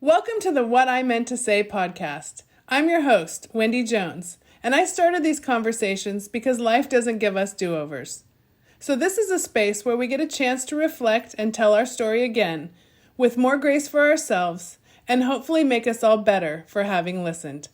Welcome to the What I Meant to Say podcast. I'm your host, Wendy Jones, and I started these conversations because life doesn't give us do-overs. So this is a space where we get a chance to reflect and tell our story again, with more grace for ourselves, and hopefully make us all better for having listened.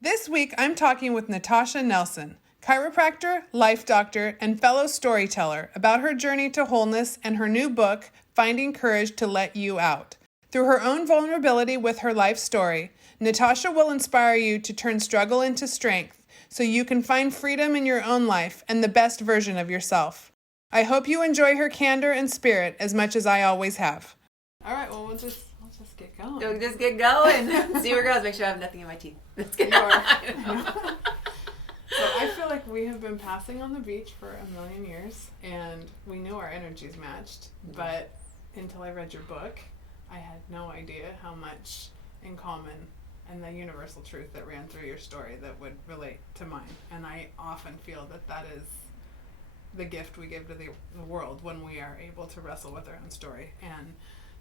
This week, I'm talking with Natacha Nelson, chiropractor, life doctor, and fellow storyteller about her journey to wholeness and her new book, Finding Courage to Let You Out. Through her own vulnerability with her life story, Natacha will inspire you to turn struggle into strength so you can find freedom in your own life and the best version of yourself. I hope you enjoy her candor and spirit as much as I always have. All right, well, we'll just get going. We'll just get going. See where it goes. Make sure I have nothing in my teeth. Let's get going. So I feel like we have been passing on the beach for a million years, and we knew our energies matched, but until I read your book, I had no idea how much in common and the universal truth that ran through your story that would relate to mine. And I often feel that that is the gift we give to the world when we are able to wrestle with our own story. And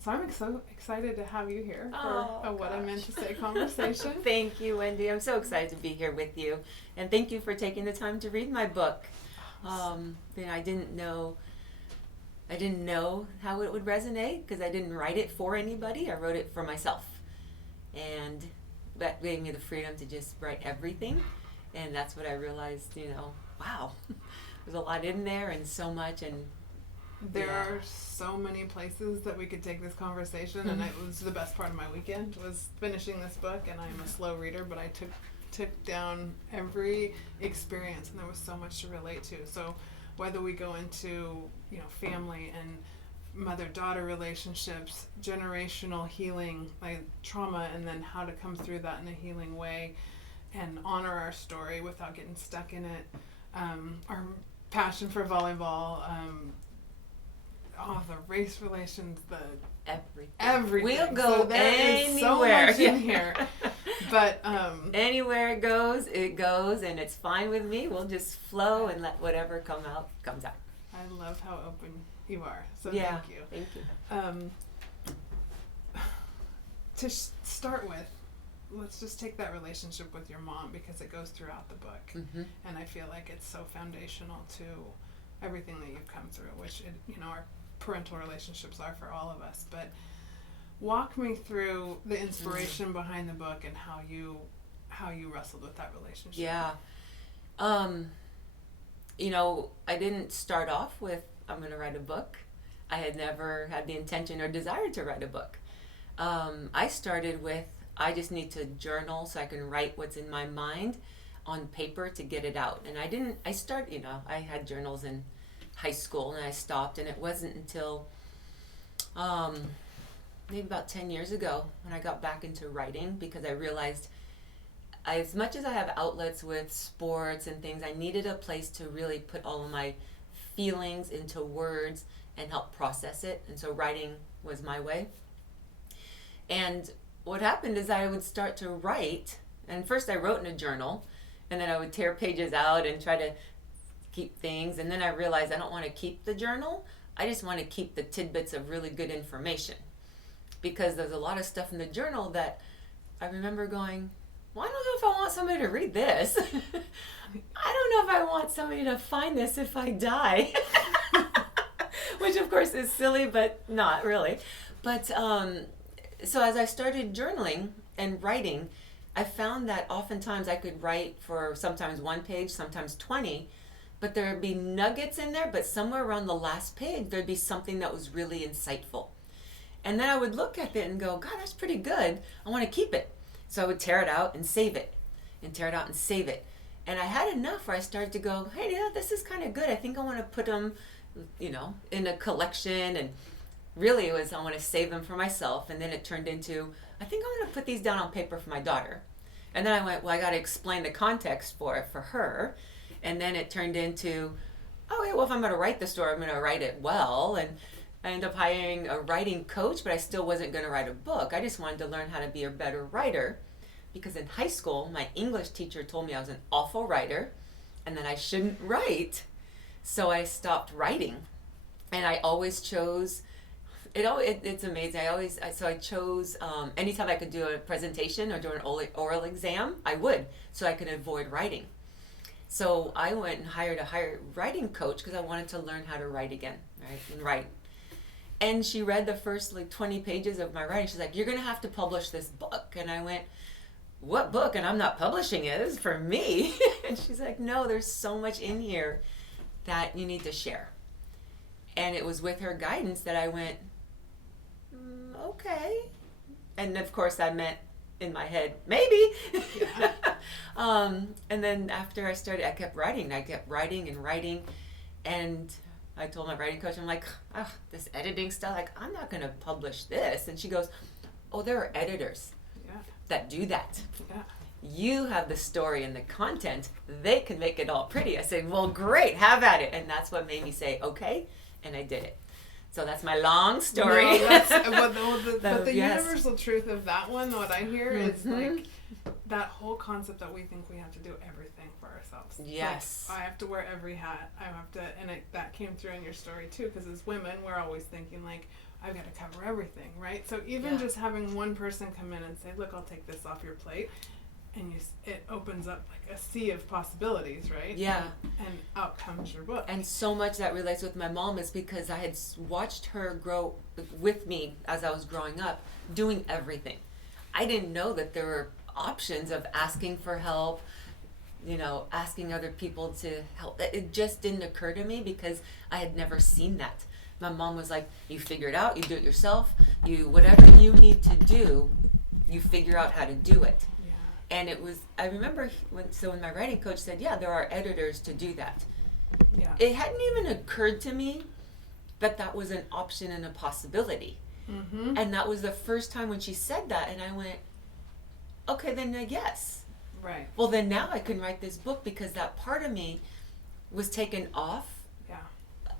so I'm so excited to have you here for a What I Meant to Say conversation. Thank you, Wendy. I'm so excited to be here with you. And thank you for taking the time to read my book. I didn't know how it would resonate because I didn't write it for anybody. I wrote it for myself. And that gave me the freedom to just write everything. And that's what I realized, wow, there's a lot in there and so much. And there are so many places that we could take this conversation. And it was the best part of my weekend was finishing this book. And I'm a slow reader, but I took down every experience, and there was so much to relate to. So whether we go into, family and mother-daughter relationships, generational healing, like trauma, and then how to come through that in a healing way and honor our story without getting stuck in it. Our passion for volleyball, the race relations, everything. We'll go so there anywhere. Is so much in here. But anywhere it goes, and it's fine with me. We'll just flow and let whatever comes out. I love how open you are. So yeah, thank you. Thank you. To start with, let's just take that relationship with your mom because it goes throughout the book. Mm-hmm. And I feel like it's so foundational to everything that you've come through, which, our parental relationships are for all of us. But walk me through the inspiration behind the book and how you wrestled with that relationship. Yeah. I didn't start off with, I'm going to write a book. I had never had the intention or desire to write a book. I started with, I just need to journal so I can write what's in my mind on paper to get it out. And I had journals in high school and I stopped, and it wasn't until maybe about 10 years ago when I got back into writing, because I realized as much as I have outlets with sports and things, I needed a place to really put all of my feelings into words and help process it. And so writing was my way. And what happened is I would start to write, and first I wrote in a journal, and then I would tear pages out and try to keep things. And then I realized I don't want to keep the journal. I just want to keep the tidbits of really good information, because there's a lot of stuff in the journal that I remember going, well, I don't know if I want somebody to read this. I don't know if I want somebody to find this if I die. Which of course is silly, but not really. But so as I started journaling and writing, I found that oftentimes I could write for sometimes 1 page, sometimes 20, but there would be nuggets in there, but somewhere around the last page, there'd be something that was really insightful. And then I would look at it and go, God, that's pretty good. I want to keep it. So I would tear it out and save it, and tear it out and save it. And I had enough where I started to go, hey, this is kind of good. I think I want to put them, in a collection. And really it was, I want to save them for myself. And then it turned into, I think I want to put these down on paper for my daughter. And then I went, well, I got to explain the context for it for her. And then it turned into, if I'm going to write the story, I'm going to write it well. And I ended up hiring a writing coach, but I still wasn't going to write a book. I just wanted to learn how to be a better writer, because in high school, my English teacher told me I was an awful writer and that I shouldn't write. So I stopped writing, and I always chose It's amazing. So I chose anytime I could do a presentation or do an oral exam, I would, so I could avoid writing. So I went and hired a writing coach because I wanted to learn how to write again, right? And write. And she read the first 20 pages of my writing. She's like, "You're gonna have to publish this book." And I went, "What book?" And I'm not publishing it. This is for me. And she's like, "No, there's so much in here that you need to share." And it was with her guidance that I went, okay. And of course I meant in my head, maybe. Yeah. And then after I kept writing and writing. And I told my writing coach, I'm like, this editing stuff, I'm not going to publish this. And she goes, "Oh, there are editors that do that. Yeah. You have the story and the content. They can make it all pretty." I said, "Well, great, have at it." And that's what made me say, okay. And I did it. So that's my long story. No, but the universal truth of that one, what I hear is that whole concept that we think we have to do everything for ourselves. Yes. I have to wear every hat. I have to, and that came through in your story too, because as women, we're always thinking I've got to cover everything, right? So even just having one person come in and say, "Look, I'll take this off your plate," and it opens up a sea of possibilities, right? Yeah. And out comes your book. And so much that relates with my mom is because I had watched her grow with me as I was growing up, doing everything. I didn't know that there were options of asking for help, asking other people to help. It just didn't occur to me because I had never seen that. My mom was like, "You figure it out, you do it yourself, whatever you need to do, you figure out how to do it." And I remember when my writing coach said, "Yeah, there are editors to do that." Yeah. It hadn't even occurred to me that was an option and a possibility. Mm-hmm. And that was the first time when she said that, and I went, okay, then I guess. Right. Well, then now I can write this book because that part of me was taken off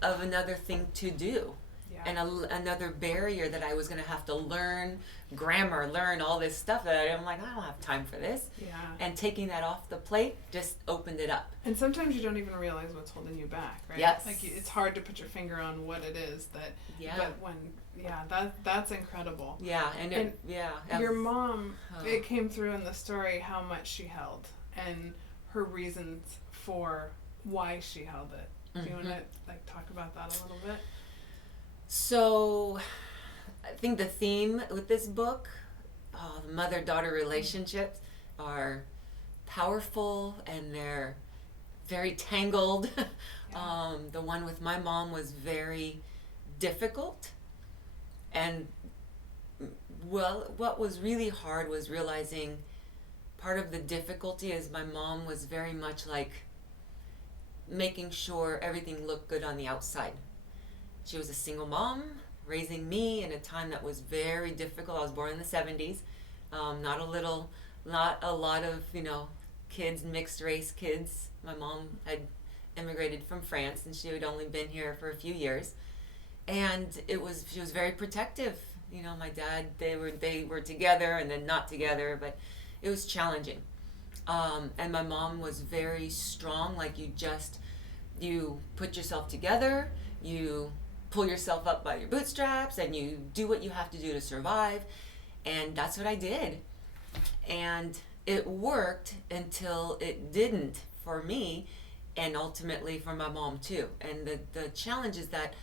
of another thing to do. And another barrier that I was going to have to learn grammar, learn all this stuff that I'm like, I don't have time for this. Yeah. And taking that off the plate just opened it up. And sometimes you don't even realize what's holding you back, right? Yes. It's hard to put your finger on what it is but when, that's incredible. Yeah. And your mom, it came through in the story how much she held and her reasons for why she held it. Do you want to talk about that a little bit? So, I think the theme with this book, the mother-daughter relationships are powerful and they're very tangled. Yeah. The one with my mom was very difficult. And, what was really hard was realizing part of the difficulty is my mom was very much making sure everything looked good on the outside. She was a single mom, raising me in a time that was very difficult. I was born in the 70s. Not a lot of, kids, mixed race kids. My mom had immigrated from France and she had only been here for a few years. And she was very protective. My dad, they were together and then not together, but it was challenging. And my mom was very strong. You put yourself together, you pull yourself up by your bootstraps, and you do what you have to do to survive. And that's what I did. And it worked until it didn't for me, and ultimately for my mom too. And the challenge is that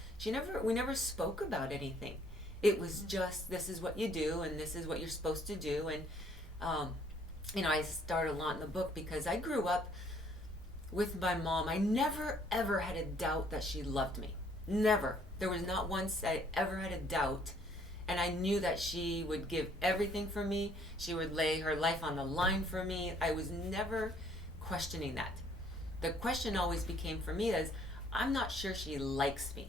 we never spoke about anything. It was just, this is what you do, and this is what you're supposed to do. And I start a lot in the book because I grew up with my mom. I never ever had a doubt that she loved me. Never. There was not once I ever had a doubt. And I knew that she would give everything for me. She would lay her life on the line for me. I was never questioning that. The question always became for me is, I'm not sure she likes me.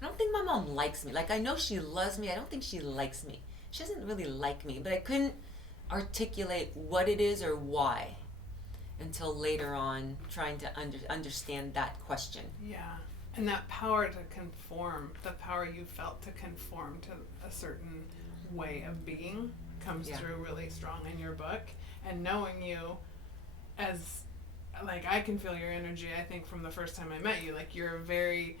I don't think my mom likes me. I know she loves me. I don't think she likes me. She doesn't really like me. But I couldn't articulate what it is or why until later on trying to understand that question. Yeah. And that power to conform, the power you felt to conform to a certain way of being comes through really strong in your book. And knowing you as, I can feel your energy, I think, from the first time I met you. You're very,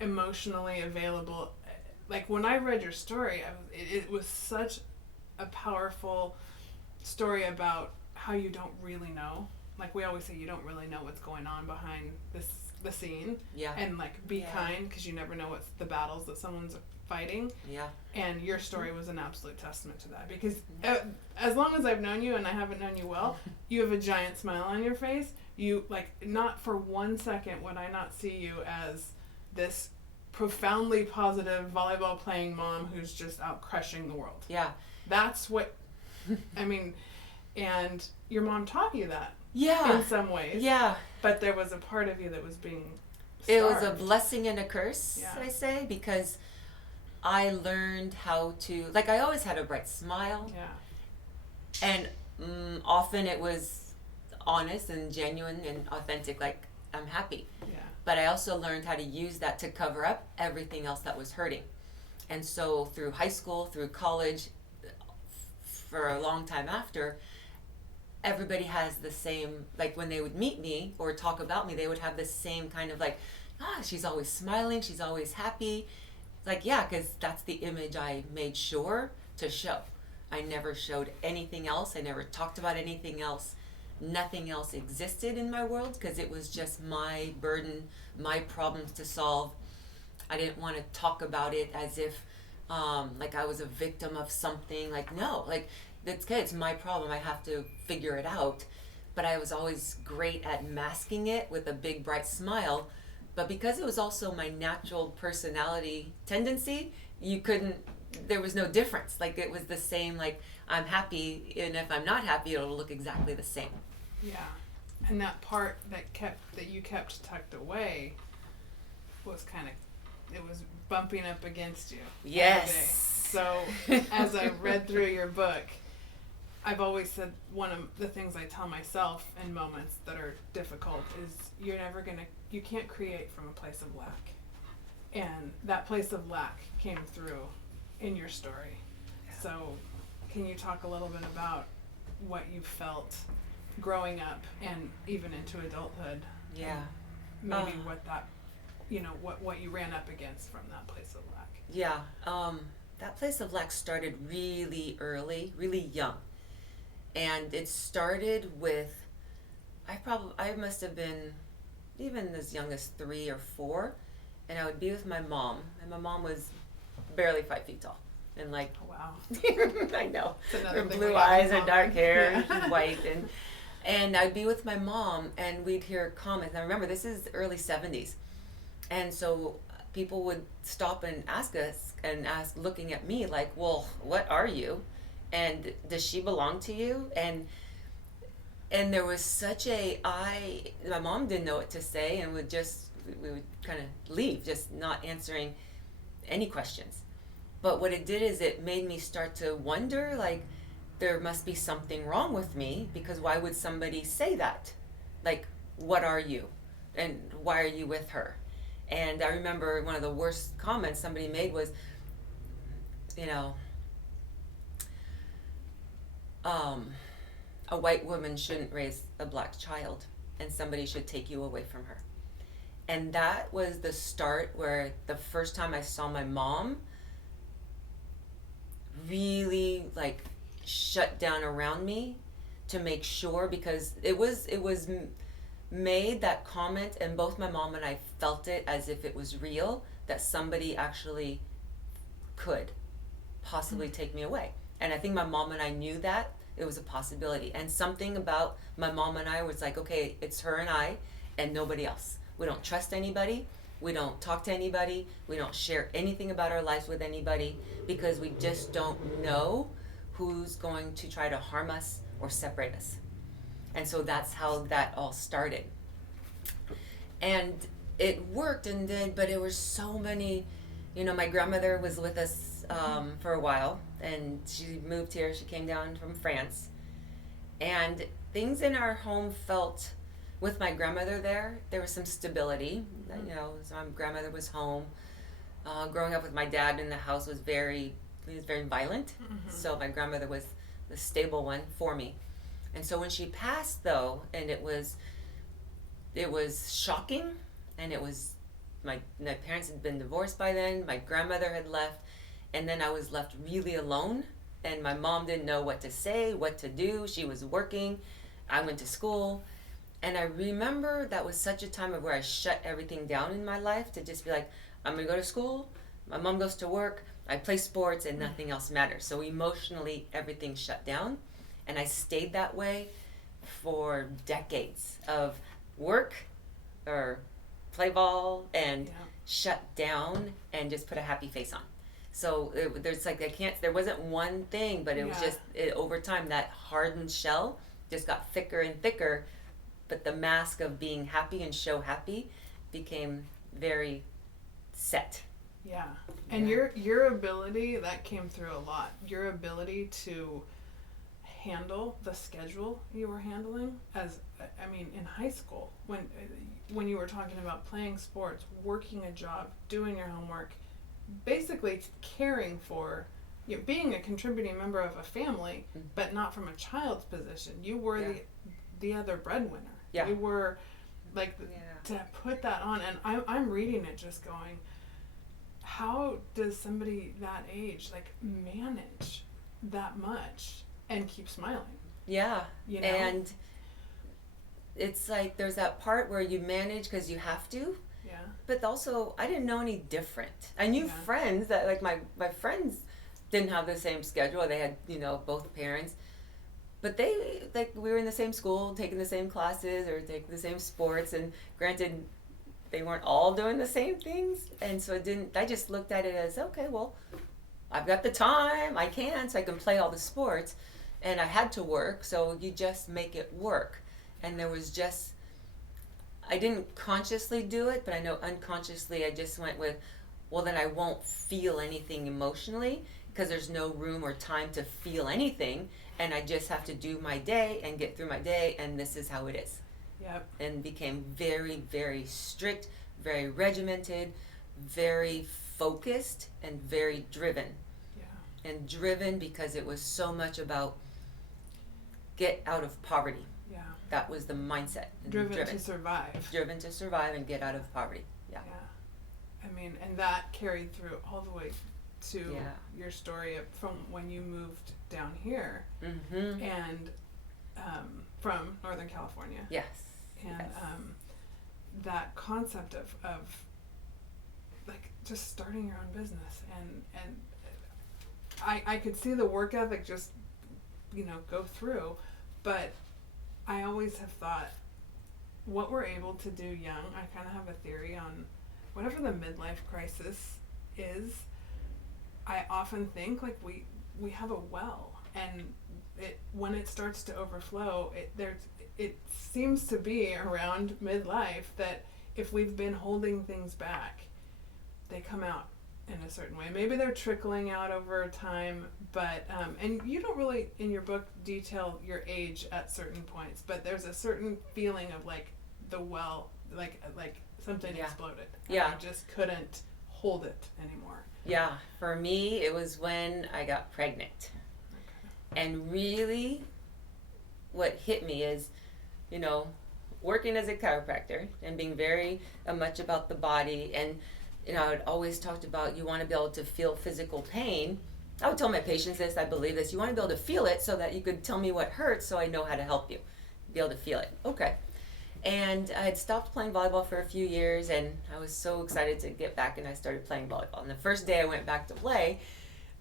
emotionally available like when I read your story, it was such a powerful story about how you don't really know. Like we always say, you don't really know what's going on behind the scene. Yeah. And like be kind, because you never know what's the battles that someone's fighting. Yeah. And your story was an absolute testament to that, because as long as I've known you, and I haven't known you well, you have a giant smile on your face. You, like, not for 1 second would I not see you as this profoundly positive volleyball playing mom who's just out crushing the world. Yeah. That's what, I mean, and your mom taught you that. Yeah. In some ways. Yeah. But there was a part of you that was being starved. It was a blessing and a curse, Yeah. I say, because I learned how to, like, I always had a bright smile. Yeah. And often it was honest and genuine and authentic, like, I'm happy. Yeah. But I also learned how to use that to cover up everything else that was hurting. And so through high school, through college, for a long time after, everybody has the same, like when they would meet me or talk about me, they would have the same kind of like, she's always smiling, she's always happy. Like, yeah, because that's the image I made sure to show. I never showed anything else. I never talked about anything else. Nothing else existed in my world because it was just my burden, my problems to solve. I didn't want to talk about it as if like I was a victim of something. Like, no, like, that's good. It's my problem. I have to figure it out. But I was always great at masking it with a big, bright smile. But because it was also my natural personality tendency, there was no difference. Like, it was the same, like, I'm happy, and if I'm not happy, it'll look exactly the same. Yeah. And that part that you kept tucked away was it was bumping up against you. Yes. So as I read through your book, I've always said one of the things I tell myself in moments that are difficult is you can't create from a place of lack. And that place of lack came through in your story. Yeah. So can you talk a little bit about what you felt growing up and even into adulthood? Yeah. Maybe what you ran up against from that place of lack. Yeah. That place of lack started really early, really young. And it started with, I must have been even as young as 3 or 4, and I would be with my mom, and my mom was barely 5 feet tall, and like, oh, wow, I know, her thing blue eyes, her dark hair, she's white, and I'd be with my mom, and we'd hear comments. Now remember, this is the early 70s, and so people would stop and ask us, looking at me like, well, what are you? And does she belong to you? And there was such my mom didn't know what to say, and we would kind of leave, just not answering any questions. But what it did is it made me start to wonder, like, there must be something wrong with me, because why would somebody say that? Like, what are you? And why are you with her? And I remember one of the worst comments somebody made was, a white woman shouldn't raise a black child, and somebody should take you away from her. And that was the start where the first time I saw my mom really like shut down around me to make sure, because it was made, that comment, and both my mom and I felt it as if it was real, that somebody actually could possibly take me away. And I think my mom and I knew that it was a possibility. And something about my mom and I was like, okay, it's her and I and nobody else. We don't trust anybody. We don't talk to anybody. We don't share anything about our lives with anybody, because we just don't know who's going to try to harm us or separate us. And so that's how that all started. And it worked but it was so many, my grandmother was with us for a while, and she moved here. She came down from France, and things in our home felt, with my grandmother there was some stability. So my grandmother was home. Growing up with my dad in the house was very violent. Mm-hmm. So my grandmother was the stable one for me. And so when she passed, though, and it was shocking, and it was my parents had been divorced by then. My grandmother had left, and then I was left really alone. And my mom didn't know what to say, what to do. She was working. I went to school. And I remember that was such a time of where I shut everything down in my life to just be like, I'm going to go to school. My mom goes to work. I play sports and nothing else matters. So emotionally, everything shut down. And I stayed that way for decades of work or play ball and shut down and just put a happy face on. So there's like, there wasn't one thing, but it was just, over time, that hardened shell just got thicker and thicker, but the mask of being happy and show happy became very set. Yeah. And your ability, that came through a lot. Your ability to handle the schedule you were handling in high school, when you were talking about playing sports, working a job, doing your homework, basically caring for, being a contributing member of a family, but not from a child's position. You were the other breadwinner. Yeah. You were like to put that on, and I'm reading it just going, how does somebody that age like manage that much and keep smiling? Yeah. You know? And it's like there's that part where you manage because you have to. Yeah. But also, I didn't know any different. I knew friends that, like, my friends didn't have the same schedule. They had, both parents. But they, like, we were in the same school, taking the same classes or taking the same sports. And granted, they weren't all doing the same things. And so I just looked at it as, okay, well, I've got the time. I can, so I can play all the sports. And I had to work, so you just make it work. And there was just, I didn't consciously do it, but I know unconsciously I just went with, well, then I won't feel anything emotionally because there's no room or time to feel anything, and I just have to do my day and get through my day, and this is how it is. Yep. And became very, very strict, very regimented, very focused, and very driven. Yeah. And driven because it was so much about get out of poverty. That was the mindset. Driven to survive. Driven to survive and get out of poverty. Yeah. And that carried through all the way to your story from when you moved down here and from Northern California. Yes. And that concept of like just starting your own business and I could see the work ethic just go through, but I always have thought what we're able to do young, I kind of have a theory on whatever the midlife crisis is. I often think like we have a well, and when it starts to overflow, it seems to be around midlife that if we've been holding things back, they come out in a certain way. Maybe they're trickling out over time, but and you don't really in your book detail your age at certain points, but there's a certain feeling of like the well, like something exploded. Yeah, I just couldn't hold it anymore. Yeah, for me it was when I got pregnant. Okay. And really what hit me is, working as a chiropractor and being very much about the body, and I'd always talked about you want to be able to feel physical pain. I would tell my patients this, I believe this, you want to be able to feel it so that you could tell me what hurts so I know how to help you. Be able to feel it. Okay. And I had stopped playing volleyball for a few years, and I was so excited to get back, and I started playing volleyball. And the first day I went back to play,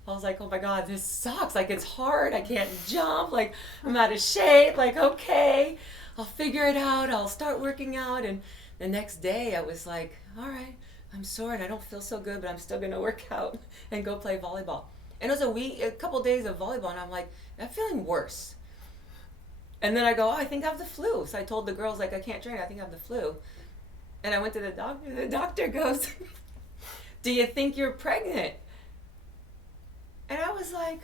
I was like, oh my God, this sucks. Like, it's hard. I can't jump. Like, I'm out of shape. Like, okay, I'll figure it out. I'll start working out. And the next day I was like, all right, I'm sore and I don't feel so good, but I'm still going to work out and go play volleyball. And it was a couple days of volleyball, and I'm like, I'm feeling worse. And then I go, I think I have the flu. So I told the girls, like, I can't train. I think I have the flu. And I went to the doctor. The doctor goes, do you think you're pregnant? And I was like,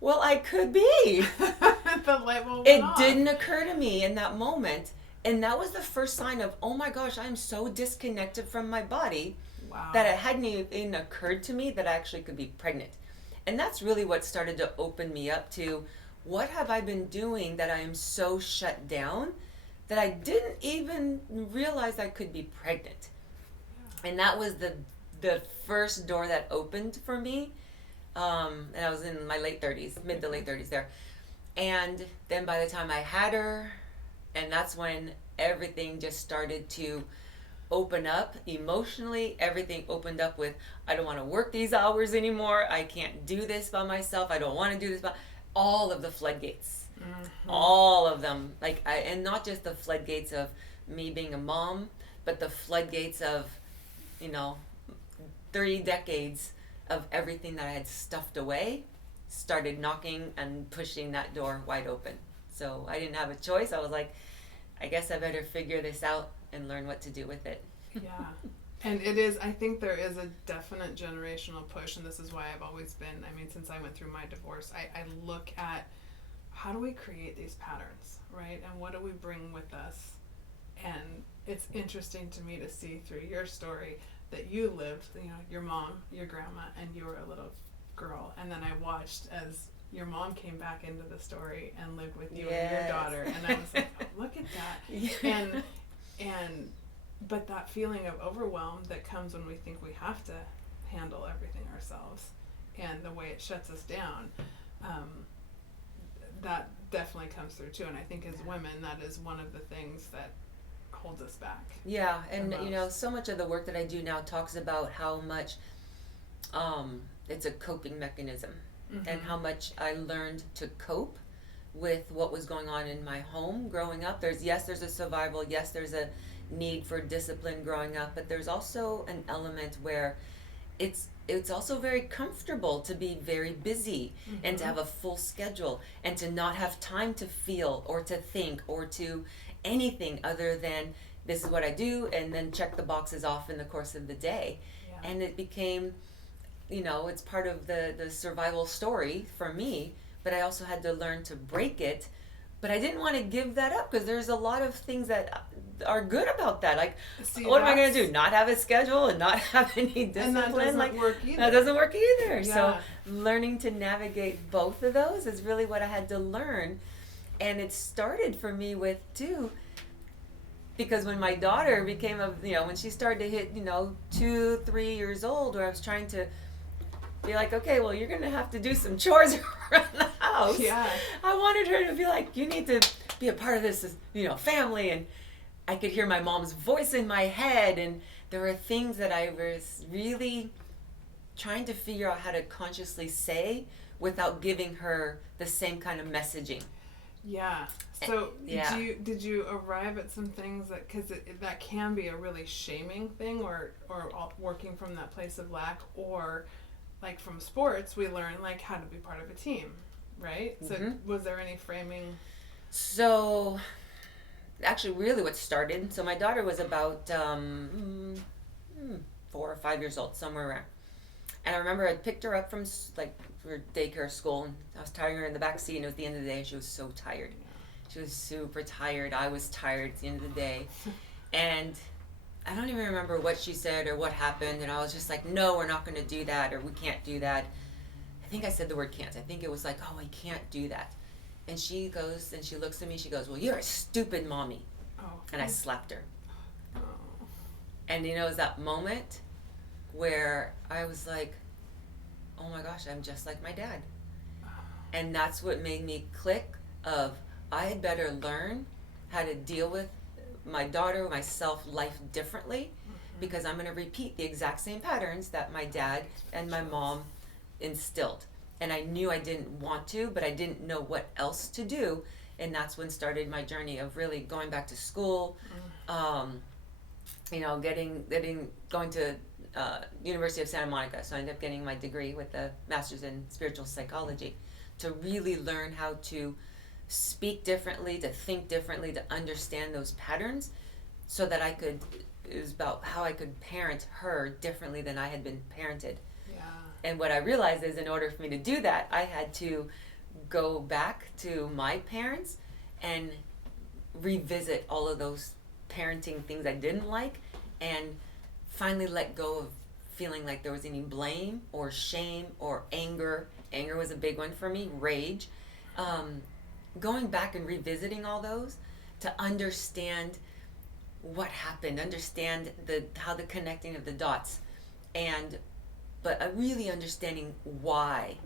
well, I could be. The light bulb went off. It didn't occur to me in that moment. And that was the first sign of, oh my gosh, I'm so disconnected from my body. Wow. That it hadn't even occurred to me that I actually could be pregnant. And that's really what started to open me up to, what have I been doing that I am so shut down that I didn't even realize I could be pregnant. And that was the first door that opened for me. And I was in my late 30s, mid to late 30s there. And then by the time I had her, and that's when everything just started to open up emotionally. Everything opened up with, I don't want to work these hours anymore. I can't do this by myself. I don't want to do this by all of the floodgates. All of them. And not just the floodgates of me being a mom, but the floodgates of, 3 decades of everything that I had stuffed away started knocking and pushing that door wide open. So I didn't have a choice. I was like, I guess I better figure this out and learn what to do with it. Yeah. And it is, I think there is a definite generational push, and this is why I've always been, since I went through my divorce, I look at how do we create these patterns, right? And what do we bring with us? And it's interesting to me to see through your story that you lived, your mom, your grandma, and you were a little girl. And then I watched as your mom came back into the story and lived with you and your daughter. And I was like, oh, look at that. Yeah. But that feeling of overwhelm that comes when we think we have to handle everything ourselves and the way it shuts us down, that definitely comes through too. And I think as women, that is one of the things that holds us back. Yeah, and so much of the work that I do now talks about how much it's a coping mechanism, and how much I learned to cope with what was going on in my home growing up. There's a survival, yes, there's a need for discipline growing up, but there's also an element where it's also very comfortable to be very busy and to have a full schedule and to not have time to feel or to think or to anything other than this is what I do and then check the boxes off in the course of the day. Yeah. And it became, it's part of the survival story for me, but I also had to learn to break it. But I didn't want to give that up because there's a lot of things that are good about that. Like, what am I going to do? Not have a schedule and not have any discipline? And that doesn't work either. That doesn't work either. Yeah. So learning to navigate both of those is really what I had to learn. And it started for me with, too, because when my daughter became when she started to hit, 2-3 years old, where I was trying to be like, okay, well, you're going to have to do some chores around the house. Yeah. I wanted her to be like, you need to be a part of this, family. And I could hear my mom's voice in my head. And there were things that I was really trying to figure out how to consciously say without giving her the same kind of messaging. Yeah. So did you arrive at some things that, because that can be a really shaming thing, or working from that place of lack, or like from sports, we learn like how to be part of a team, right? So was there any framing? So actually really what started, so my daughter was about 4 or 5 years old, somewhere around. And I remember I picked her up from for daycare school, and I was tying her in the back seat, and it was the end of the day, and she was so tired. She was super tired. I was tired at the end of the day. And I don't even remember what she said or what happened, and I was just like, no, we're not going to do that, or we can't do that. I think I said the word can't. I think it was like, oh, I can't do that. And she goes, and she looks at me, she goes, well, you're a stupid mommy. Oh. And I slapped her. Oh. And it was that moment where I was like, oh my gosh, I'm just like my dad. And that's what made me click of, I had better learn how to deal with my daughter, myself, life differently, because I'm going to repeat the exact same patterns that my dad and my mom instilled. And I knew I didn't want to, but I didn't know what else to do. And that's when started my journey of really going back to school, going to University of Santa Monica. So I ended up getting my degree with a master's in spiritual psychology to really learn how to speak differently, to think differently, to understand those patterns, so that it was about how I could parent her differently than I had been parented. Yeah. And what I realized is, in order for me to do that, I had to go back to my parents and revisit all of those parenting things I didn't like, and finally let go of feeling like there was any blame or shame or anger. Anger was a big one for me, rage. Going back and revisiting all those to understand what happened, understand how the connecting of the dots, but really understanding why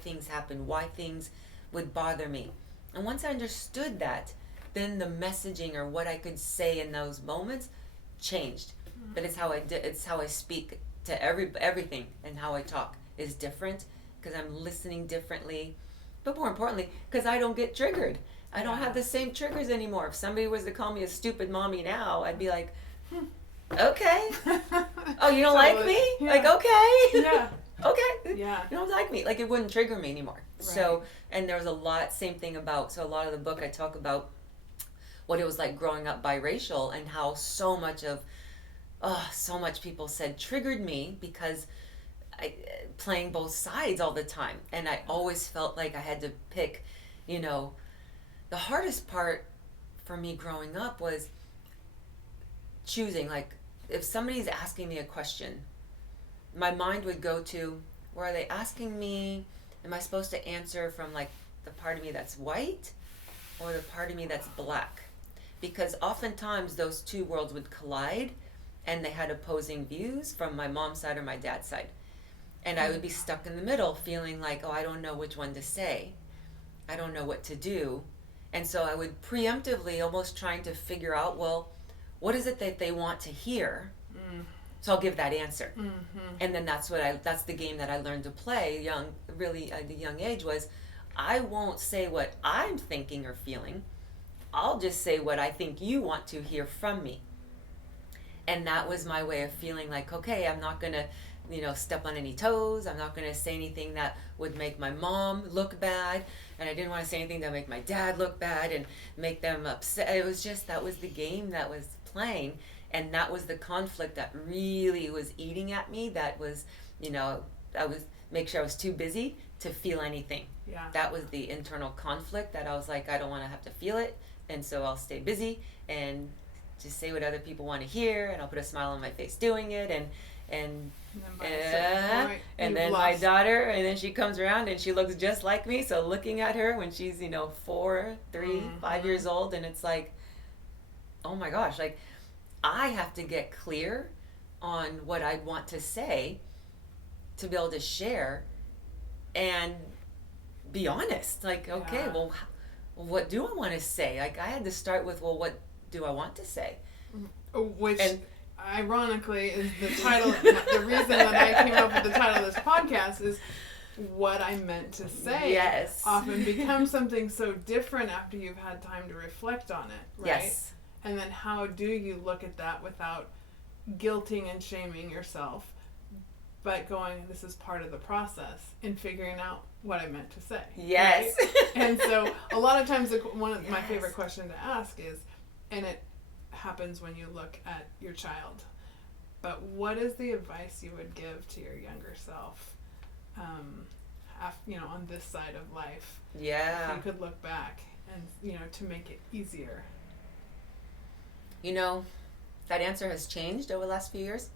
things happen, why things would bother me. And once I understood that, then the messaging or what I could say in those moments changed. But it's how I speak to everything, and how I talk is different because I'm listening differently. But more importantly, because I don't get triggered. I don't have the same triggers anymore. If somebody was to call me a stupid mommy now, I'd be like, okay. Oh, you don't like me? Yeah. Like, okay. Yeah. Okay. Yeah. You don't like me. Like, it wouldn't trigger me anymore. Right. So, and there was a lot, same thing about, so a lot of the book I talk about what it was like growing up biracial, and how so much people said triggered me because I playing both sides all the time, and I always felt like I had to pick. The hardest part for me growing up was choosing. Like, if somebody's asking me a question, my mind would go to, where are they asking me? Am I supposed to answer from like the part of me that's white or the part of me that's black? Because oftentimes those two worlds would collide, and they had opposing views from my mom's side or my dad's side. And I would be stuck in the middle, feeling like, oh, I don't know which one to say. I don't know what to do. And so I would preemptively almost trying to figure out, well, what is it that they want to hear? So I'll give that answer. And then that's the game that I learned to play really at a young age, was I won't say what I'm thinking or feeling. I'll just say what I think you want to hear from me. And that was my way of feeling like, okay, I'm not going to, step on any toes. I'm not going to say anything that would make my mom look bad. And I didn't want to say anything that would make my dad look bad and make them upset. It was just, that was the game that was playing. And that was the conflict that really was eating at me. That was, I was make sure I was too busy to feel anything. Yeah. That was the internal conflict that I was like, I don't want to have to feel it. And so I'll stay busy and just say what other people want to hear, and I'll put a smile on my face doing it, and then my daughter, and then she comes around and she looks just like me. So looking at her when she's 4, 3, 5 years old, and it's like, oh my gosh, like I have to get clear on what I want to say to be able to share and be honest. Like, okay, well, what do I want to say? Like, I had to start with, well, what do I want to say? Which, ironically, is the title. The reason that I came up with the title of this podcast is what I meant to say. Yes. Often becomes something so different after you've had time to reflect on it, right? Yes. And then how do you look at that without guilting and shaming yourself, but going, this is part of the process in figuring out what I meant to say. Yes. Right? And so a lot of times one of my favorite questions to ask is, and it happens when you look at your child, but what is the advice you would give to your younger self, on this side of life? Yeah. If you could look back and, to make it easier. That answer has changed over the last few years,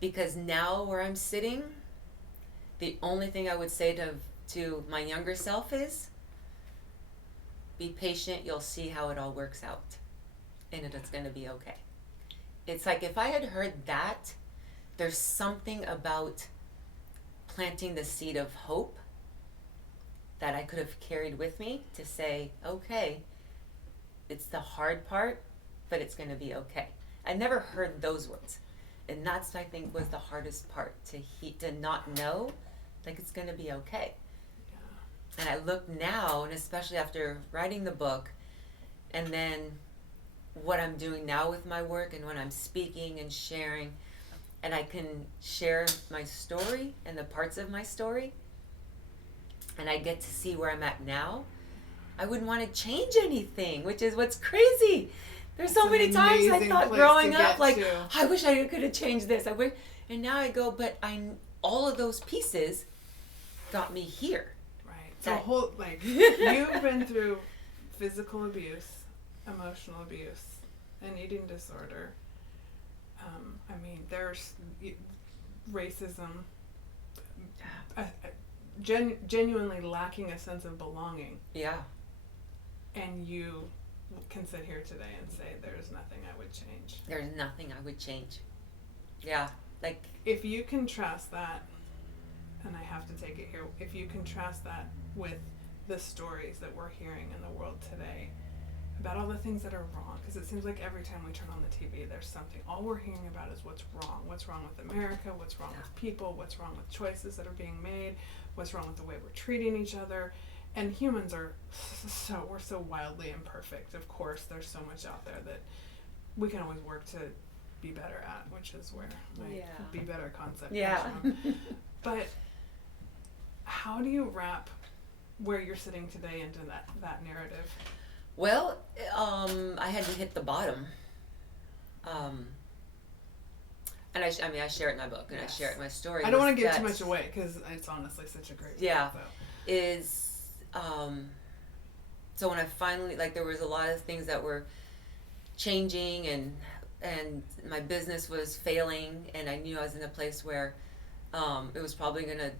because now where I'm sitting, the only thing I would say to my younger self is, be patient, you'll see how it all works out, and it's going to be okay. It's like, if I had heard that, there's something about planting the seed of hope that I could have carried with me to say, okay, it's the hard part, but it's going to be okay. I never heard those words. And that's, I think, was the hardest part, to not know, like, it's going to be okay. Yeah. And I look now, and especially after writing the book, and then what I'm doing now with my work, and when I'm speaking and sharing, and I can share my story and the parts of my story, and I get to see where I'm at now, I wouldn't want to change anything, which is what's crazy. There's so many times I thought growing up, like, I wish I could have changed this. And now I go, but all of those pieces got me here. Right. So you've been through physical abuse, emotional abuse, an eating disorder. There's racism, genuinely lacking a sense of belonging. Yeah. And you can sit here today and say there's nothing I would change. There's nothing I would change. Yeah, like if you contrast that, and I have to take it here, if you contrast that with the stories that we're hearing in the world today about all the things that are wrong, because it seems like every time we turn on the TV there's something, all we're hearing about is what's wrong with America, what's wrong with people, what's wrong with choices that are being made, what's wrong with the way we're treating each other. And humans are we're so wildly imperfect. Of course, there's so much out there that we can always work to be better at, which is where my be better concept comes from. But how do you wrap where you're sitting today into that narrative? Well, I had to hit the bottom. And I share it in my book, and I share it in my story. I don't want to give too much away, because it's honestly such a great book, so when I finally, like, there was a lot of things that were changing, and my business was failing, and I knew I was in a place where I was probably gonna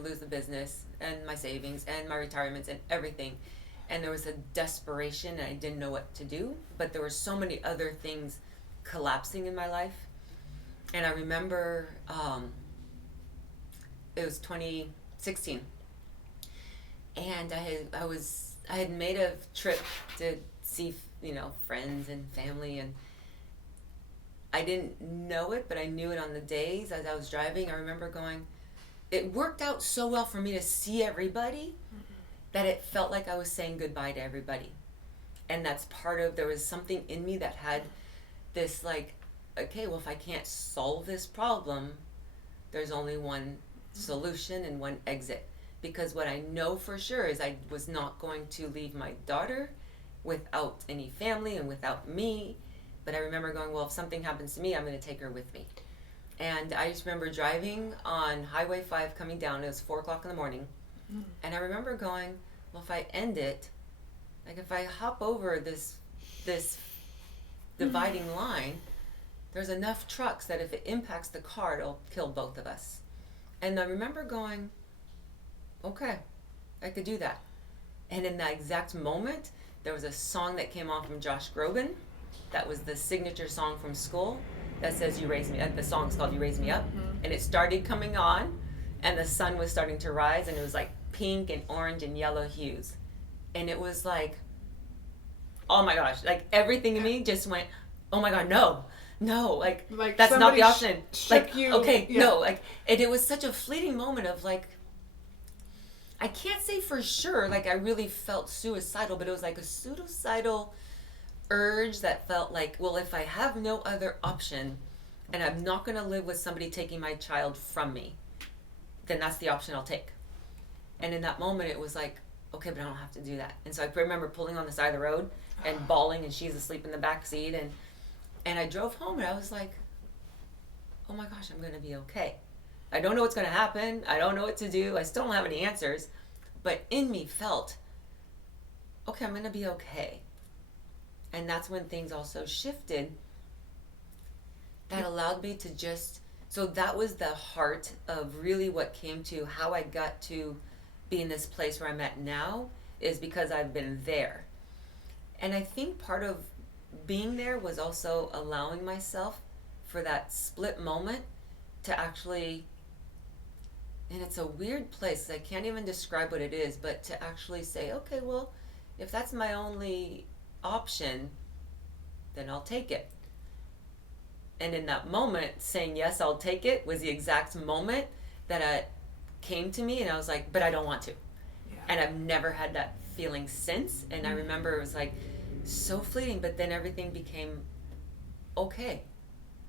lose the business and my savings and my retirements and everything. And there was a desperation, and I didn't know what to do, but there were so many other things collapsing in my life. And I remember it was 2016, and I had made a trip to see, friends and family, and I didn't know it, but I knew it on the days as I was driving. I remember going, it worked out so well for me to see everybody that it felt like I was saying goodbye to everybody. And that's there was something in me that had this, like, okay, well, if I can't solve this problem, there's only one solution and one exit. Because what I know for sure is I was not going to leave my daughter without any family and without me. But I remember going, well, if something happens to me, I'm going to take her with me. And I just remember driving on Highway 5 coming down. It was 4 o'clock in the morning. And I remember going, well, if I end it, like if I hop over this dividing line, there's enough trucks that if it impacts the car, it'll kill both of us. And I remember going, okay, I could do that. And in that exact moment, there was a song that came on from Josh Groban. That was the signature song from school that says, "You Raise Me Up." The song's called "You Raise Me Up." And it started coming on, and the sun was starting to rise, and it was like pink and orange and yellow hues. And it was like, oh my gosh, like everything in me just went, oh my God, no, like that's not the option. No, like, and it was such a fleeting moment of like, I can't say for sure, like I really felt suicidal, but it was like a suicidal urge that felt like, well, if I have no other option and I'm not going to live with somebody taking my child from me, then that's the option I'll take. And in that moment, it was like, okay, but I don't have to do that. And so I remember pulling on the side of the road and bawling, and she's asleep in the back seat. And I drove home, and I was like, oh my gosh, I'm going to be okay. I don't know what's going to happen. I don't know what to do. I still don't have any answers. But in me felt, okay, I'm going to be okay. And that's when things also shifted. That allowed me to just, so that was the heart of really what came to how I got to be in this place where I'm at now, is because I've been there. And I think part of being there was also allowing myself for that split moment to actually, and it's a weird place, I can't even describe what it is, but to actually say, okay, well, if that's my only option, then I'll take it. And in that moment, saying yes, I'll take it, was the exact moment that it came to me, and I was like, but I don't want to. Yeah. And I've never had that feeling since. And I remember it was like so fleeting, but then everything became okay.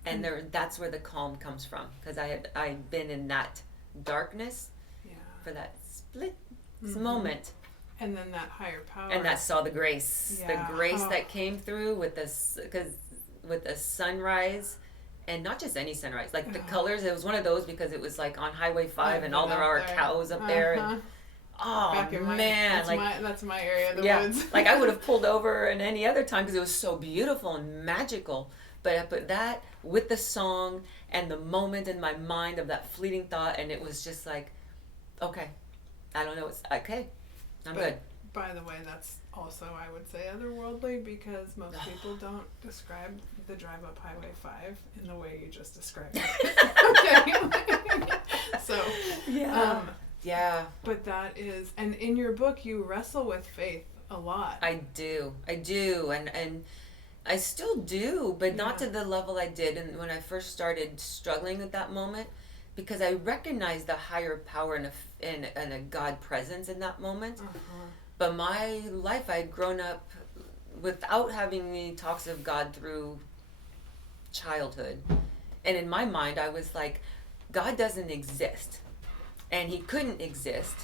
And that's where the calm comes from, because I'd been in that darkness for that split moment. And then that higher power. And that saw the grace. Yeah. The grace that came through with this, because with the sunrise, and not just any sunrise, like the colors. It was one of those because it was like on Highway 5 and all there are cows up there. And, oh man, that's my area of the woods. Like I would have pulled over in any other time because it was so beautiful and magical. But I put that with the song and the moment in my mind of that fleeting thought, and it was just like, okay, I don't know, it's okay, I'm good. By the way, that's also, I would say, otherworldly, because most people don't describe the drive up Highway 5 in the way you just described it. Okay. So, yeah. But that is, and in your book, you wrestle with faith a lot. I do. And I still do, but not to the level I did and when I first started struggling at that moment, because I recognized the higher power and a God presence in that moment. But my life, I had grown up without having any talks of God through childhood. And in my mind, I was like, God doesn't exist. And he couldn't exist.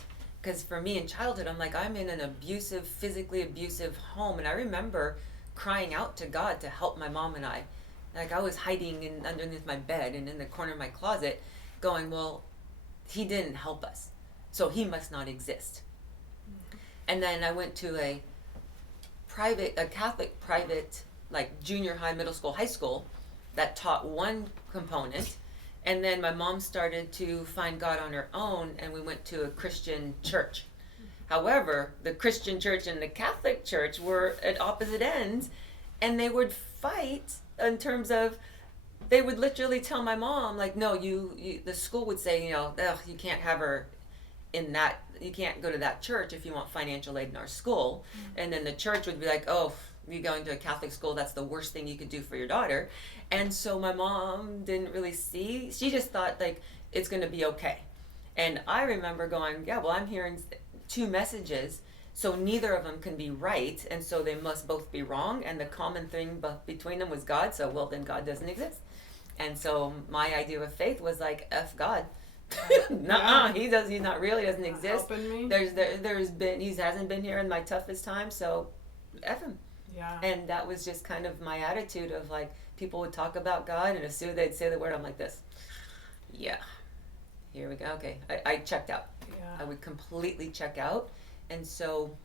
Because for me in childhood, I'm like, I'm in an abusive, physically abusive home. And I remember crying out to God to help my mom and I. Like, I was hiding underneath my bed and in the corner of my closet going, well, he didn't help us, so he must not exist. And then I went to a Catholic private, like junior high, middle school, high school that taught one component. And then my mom started to find God on her own, and we went to a Christian church. However, the Christian church and the Catholic church were at opposite ends, and they would fight in terms of, they would literally tell my mom, like, no, the school would say, you know, you can't have her in that, you can't go to that church if you want financial aid in our school. And then the church would be like, oh, you're going to a Catholic school, that's the worst thing you could do for your daughter. And so my mom didn't really see, she just thought, like, it's going to be okay. And I remember going, yeah, well, I'm hearing two messages, so neither of them can be right, and so they must both be wrong, and the common thing between them was God, so, well, then God doesn't exist. And so my idea of faith was like, F God. Nuh-uh, he's not real, he doesn't exist. Me. He hasn't been here in my toughest time, so F him. Yeah. And that was just kind of my attitude of, like, people would talk about God, and as soon as they'd say the word, I'm like this. Yeah. Here we go. Okay. I checked out. Yeah. I would completely check out. And so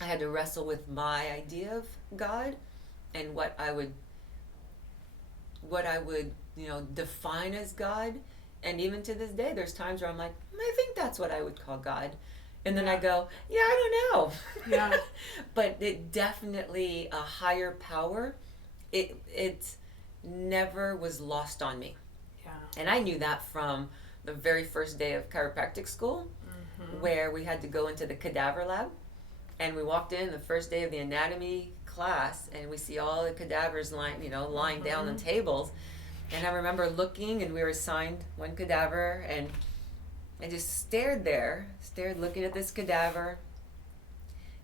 I had to wrestle with my idea of God and what I would, you know, define as God. And even to this day, there's times where I'm like, I think that's what I would call God. And then I go, yeah, I don't know. Yeah. But it definitely, a higher power, it never was lost on me. Yeah. And I knew that from the very first day of chiropractic school, where we had to go into the cadaver lab. And we walked in the first day of the anatomy class, and we see all the cadavers lying down on tables. And I remember looking, and we were assigned one cadaver, and I just stared looking at this cadaver.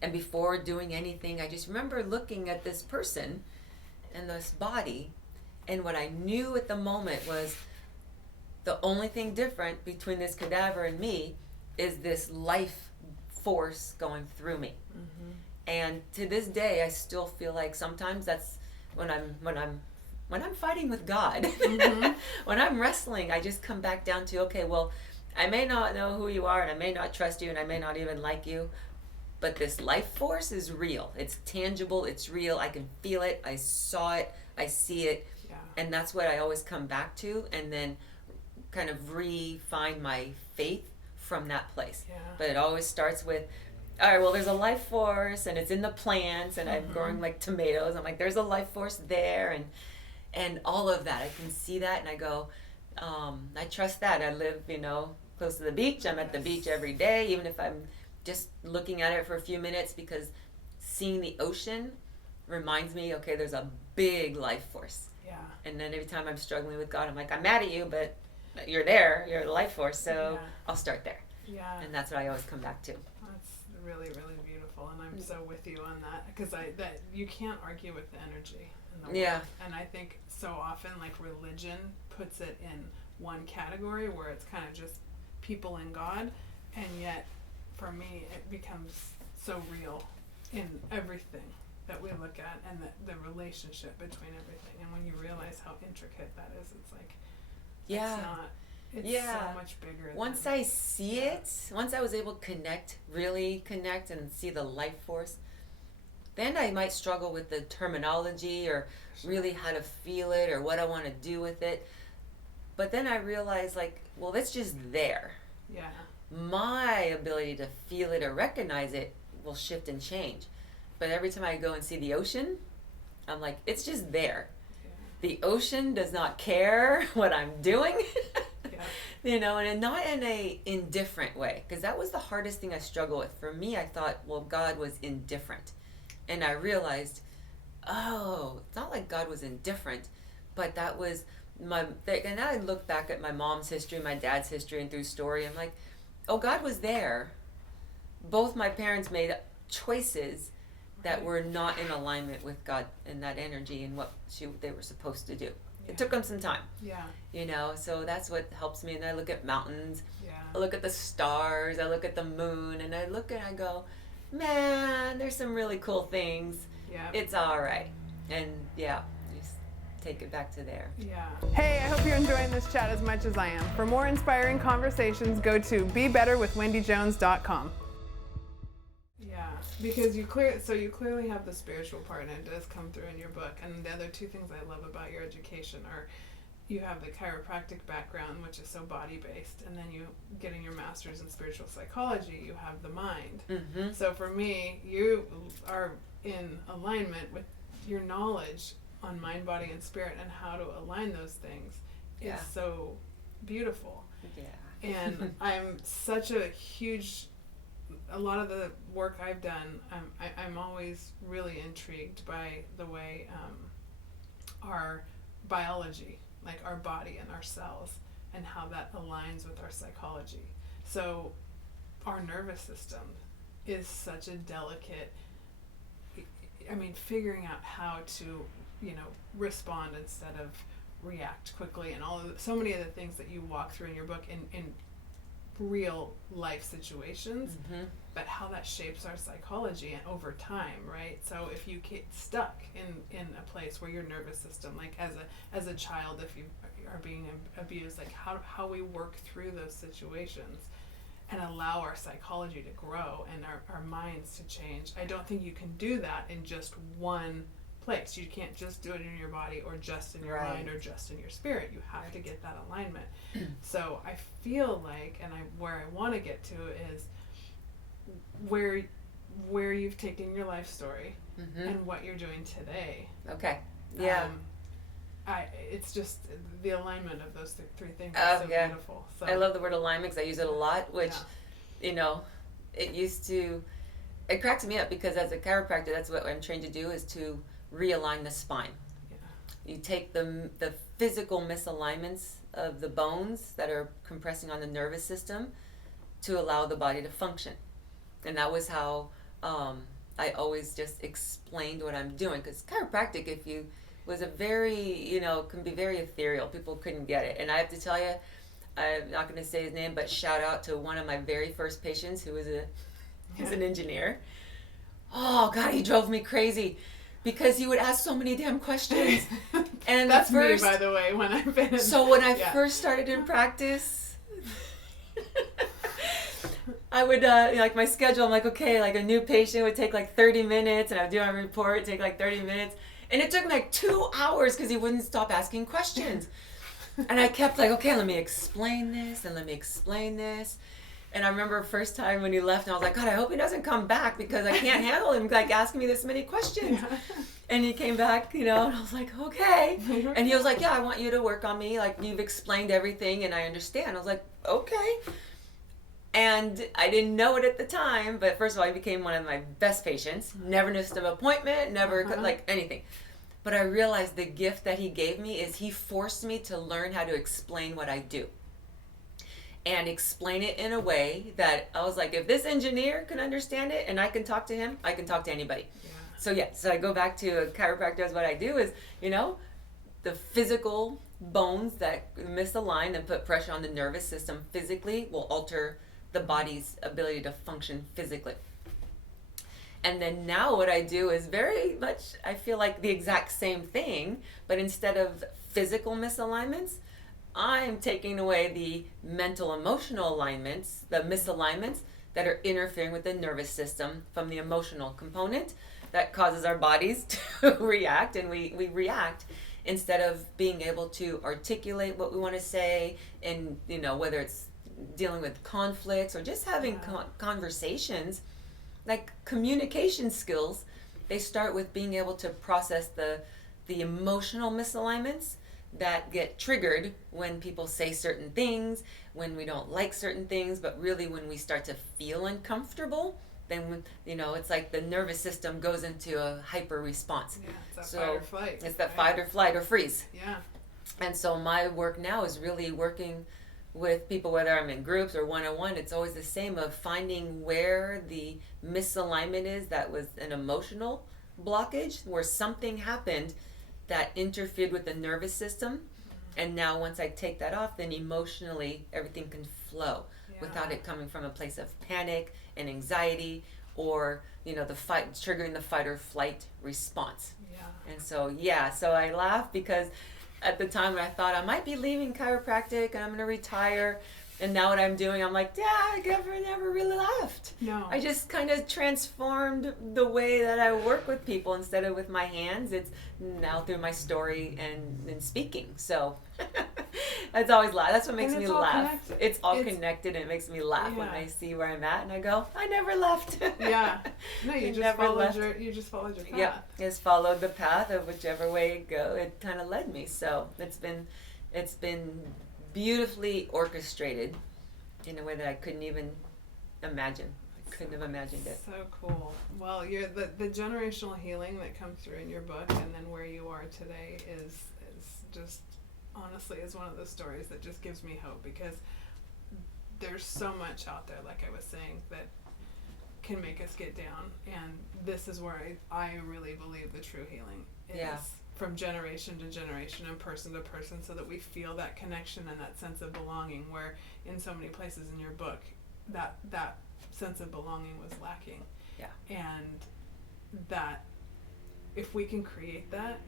And before doing anything, I just remember looking at this person and this body, and what I knew at the moment was the only thing different between this cadaver and me is this life force going through me. And to this day, I still feel like sometimes that's when I'm fighting with God. When I'm wrestling, I just come back down to, okay, well, I may not know who you are, and I may not trust you, and I may not even like you, but this life force is real. It's tangible. It's real. I can feel it. I saw it. I see it. Yeah. And that's what I always come back to, and then kind of refine my faith from that place. Yeah. But it always starts with, all right, well, there's a life force, and it's in the plants, and I'm growing like tomatoes. I'm like, there's a life force there, and all of that. I can see that, and I go, I trust that. I live, close to the beach. I'm at the beach every day, even if I'm just looking at it for a few minutes, because seeing the ocean reminds me, okay, there's a big life force. Yeah. And then every time I'm struggling with God, I'm like, I'm mad at you, but you're there. You're the life force, so I'll start there. Yeah. And that's what I always come back to. That's really, really beautiful, and I'm so with you on that, because that you can't argue with the energy in the world. And I think so often, like, religion puts it in one category where it's kind of just people and God, and yet for me it becomes so real in everything that we look at, and the relationship between everything. And when you realize how intricate that is, it's like, it's so much bigger. Once I see it, once I was able to really connect and see the life force, then I might struggle with the terminology or really how to feel it or what I want to do with it. But then I realized, like, well, it's just there. Yeah. My ability to feel it or recognize it, will shift and change. But every time I go and see the ocean, I'm like, it's just there. Yeah. The ocean does not care what I'm doing. Yeah. You know, and not in a indifferent way, because that was the hardest thing I struggled with. For me, I thought, well, God was indifferent. And I realized, oh, it's not like God was indifferent, but that was and I look back at my mom's history, my dad's history, and through story, I'm like, oh, God was there. Both my parents made choices that were not in alignment with God and that energy and what they were supposed to do. Yeah. It took them some time. Yeah. You know, so that's what helps me. And I look at mountains. Yeah. I look at the stars. I look at the moon, and I look and I go, man, there's some really cool things. Yeah. It's all right. And yeah, just take it back to there. Yeah. Hey, I hope you're enjoying this chat as much as I am. For more inspiring conversations, go to BeBetterWithWendyJones.com. Because you clearly have the spiritual part, and it does come through in your book. And the other two things I love about your education are you have the chiropractic background, which is so body-based, and then you getting your master's in spiritual psychology, you have the mind. Mm-hmm. So for me, you are in alignment with your knowledge on mind, body, and spirit, and how to align those things. Yeah. It's so beautiful. Yeah. And I'm such a lot of the work I've done, I'm always really intrigued by the way our biology, like our body and our cells, and how that aligns with our psychology. So our nervous system is such a delicate, figuring out how to, respond instead of react quickly, and so many of the things that you walk through in your book in real life situations, mm-hmm. but how that shapes our psychology and over time, right? So if you get stuck in a place where your nervous system, like as a child, if you are being abused, like how we work through those situations and allow our psychology to grow and our minds to change. I don't think you can do that in just one place. You can't just do it in your body or just in your mind or just in your spirit. You have to get that alignment. So I feel like, and where I want to get to is where you've taken your life story, mm-hmm. and what you're doing today. Okay. Yeah. It's just the alignment of those three things is so beautiful. So I love the word alignment because I use it a lot, which, it cracks me up because as a chiropractor, that's what I'm trained to do, is to realign the spine. Yeah. You take the physical misalignments of the bones that are compressing on the nervous system to allow the body to function. And that was how I always just explained what I'm doing, because chiropractic, was a very, can be very ethereal. People couldn't get it. And I have to tell you, I'm not going to say his name, but shout out to one of my very first patients who was an engineer. Oh God, he drove me crazy because he would ask so many damn questions. And that's me, by the way, when I've been. So when I first started in practice, I would like my schedule. I'm like, okay, like a new patient would take like 30 minutes, and I'd do my report, take like 30 minutes. And it took me like 2 hours because he wouldn't stop asking questions. And I kept like, okay, let me explain this and let me explain this. And I remember first time when he left, and I was like, God, I hope he doesn't come back because I can't handle him like asking me this many questions. Yeah. And he came back, and I was like, okay. And he was like, yeah, I want you to work on me. Like, you've explained everything and I understand. I was like, okay. And I didn't know it at the time, but first of all, he became one of my best patients. Never missed an appointment, never like anything. But I realized the gift that he gave me is he forced me to learn how to explain what I do. And explain it in a way that I was like, if this engineer can understand it and I can talk to him, I can talk to anybody. Yeah. So I go back to a chiropractor as what I do is, the physical bones that misalign and put pressure on the nervous system physically will alter the body's ability to function physically. And then now what I do is very much, I feel like the exact same thing, but instead of physical misalignments, I'm taking away the mental emotional alignments, the misalignments that are interfering with the nervous system from the emotional component that causes our bodies to react, and we react instead of being able to articulate what we want to say, and whether it's dealing with conflicts or just having conversations. like communication skills, they start with being able to process the emotional misalignments that get triggered when people say certain things, when we don't like certain things, but really when we start to feel uncomfortable, then it's like the nervous system goes into a hyper response. Yeah, it's that fight or flight. It's that fight or flight or freeze. Yeah. And so my work now is really working with people, whether I'm in groups or one-on-one, it's always the same, of finding where the misalignment is that was an emotional blockage, where something happened that interfered with the nervous system. And now once I take that off, then emotionally everything can flow without it coming from a place of panic and anxiety, or triggering the fight or flight response. And so so I laugh because at the time when I thought I might be leaving chiropractic and I'm going to retire, and now what I'm doing, I'm like, I never really left. No. I just kind of transformed the way that I work with people. Instead of with my hands, it's now through my story and speaking. So it's always laugh. That's what makes me laugh. Connected. It's all connected, and it makes me laugh when I see where I'm at and I go, I never left. No, you just followed your path. Yep, just followed the path of whichever way it kind of led me. So it's been beautifully orchestrated in a way that I couldn't even imagine. I couldn't have imagined it. So cool. Well, the generational healing that comes through in your book, and then where you are today is just, honestly, is one of those stories that just gives me hope, because there's so much out there, like I was saying, that can make us get down, and this is where I really believe the true healing is. From generation to generation and person to person, so that we feel that connection and that sense of belonging, where in so many places in your book that sense of belonging was lacking. And that if we can create that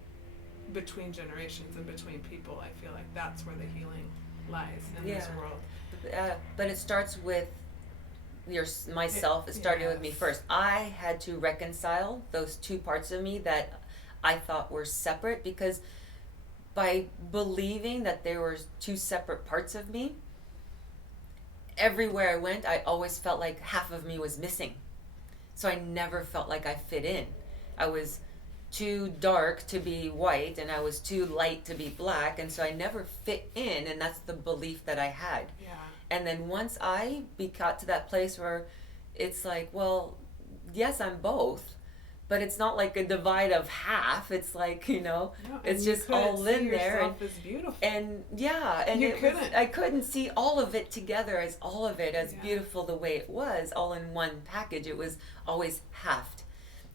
between generations and between people, I feel like that's where the healing lies in this world. But it starts with myself. It started with me first. I had to reconcile those two parts of me that I thought were separate, because by believing that there were two separate parts of me, everywhere I went, I always felt like half of me was missing. So I never felt like I fit in. I was too dark to be white, and I was too light to be black, and so I never fit in, and that's the belief that I had. And then once I got to that place where it's like, well, yes, I'm both, but it's not like a divide of half. It's like, it's just all in there. And it's beautiful. And I couldn't see all of it together as all of it as beautiful the way it was, all in one package. It was always halved.